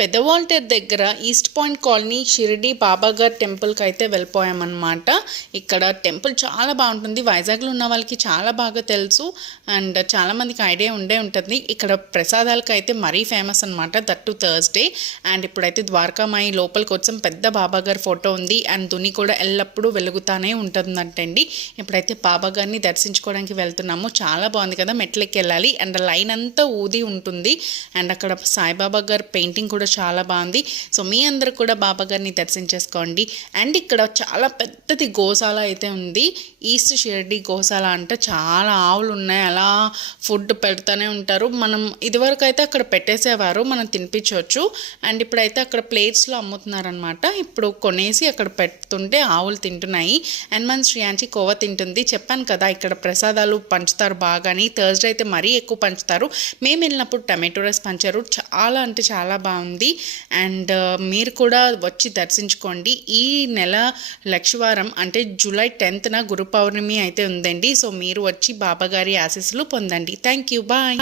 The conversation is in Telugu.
పెదవాల్టేర్ దగ్గర ఈస్ట్ పాయింట్ కాలనీ షిరిడి బాబాగార్ టెంపుల్కి అయితే వెళ్ళిపోయామన్నమాట. ఇక్కడ టెంపుల్ చాలా బాగుంటుంది. వైజాగ్లో ఉన్న వాళ్ళకి చాలా బాగా తెలుసు అండ్ చాలామందికి ఐడియా ఉంటుంది. ఇక్కడ ప్రసాదాలకు అయితే మరీ ఫేమస్ అనమాట, దట్ టు థర్స్డే. అండ్ ఇప్పుడైతే ద్వారకామాయి లోపలికి వచ్చాం. పెద్ద బాబాగారి ఫోటో ఉంది అండ్ దుని కూడా ఎల్లప్పుడూ వెలుగుతానే ఉంటుందంటండి. ఇప్పుడైతే బాబాగారిని దర్శించుకోవడానికి వెళ్తున్నాము. చాలా బాగుంది కదా, మెట్లకి వెళ్ళాలి అండ్ లైన్ అంతా ఊది ఉంటుంది. అండ్ అక్కడ సాయిబాబా గారి పెయింటింగ్ కూడా చాలా బాగుంది. సో మీ అందరూ కూడా బాబా గారిని దర్శించేసుకోండి. అండ్ ఇక్కడ చాలా పెద్దది గోశాల అయితే ఉంది. ఈస్ట్ షిరిడి గోశాల అంటే చాలా ఆవులు ఉన్నాయి, అలా ఫుడ్ పెడతానే ఉంటారు. మనం ఇదివరకు అయితే అక్కడ పెట్టేసేవారు, మనం తినిపించవచ్చు. అండ్ ఇప్పుడైతే అక్కడ ప్లేట్స్లో అమ్ముతున్నారనమాట. ఇప్పుడు కొనేసి అక్కడ పెడుతుంటే ఆవులు తింటున్నాయి. అండ్ మన శ్రీయాంచి కోవ తింటుంది. చెప్పాను కదా ఇక్కడ ప్రసాదాలు పంచుతారు బాగాని. థర్స్డే అయితే మరీ ఎక్కువ పంచుతారు. మేము వెళ్ళినప్పుడు టమాటో రైస్ పంచారు, చాలా అంటే చాలా బాగుంది. అండ్ మీరు కూడా వచ్చి దర్శించుకోండి. ఈ నెల లక్షవారం అంటే జూలై 10న గురు పౌర్ణమి అయితే ఉందండి. సో మీరు వచ్చి బాబాగారి ఆశీస్సులు పొందండి. Thank you, bye.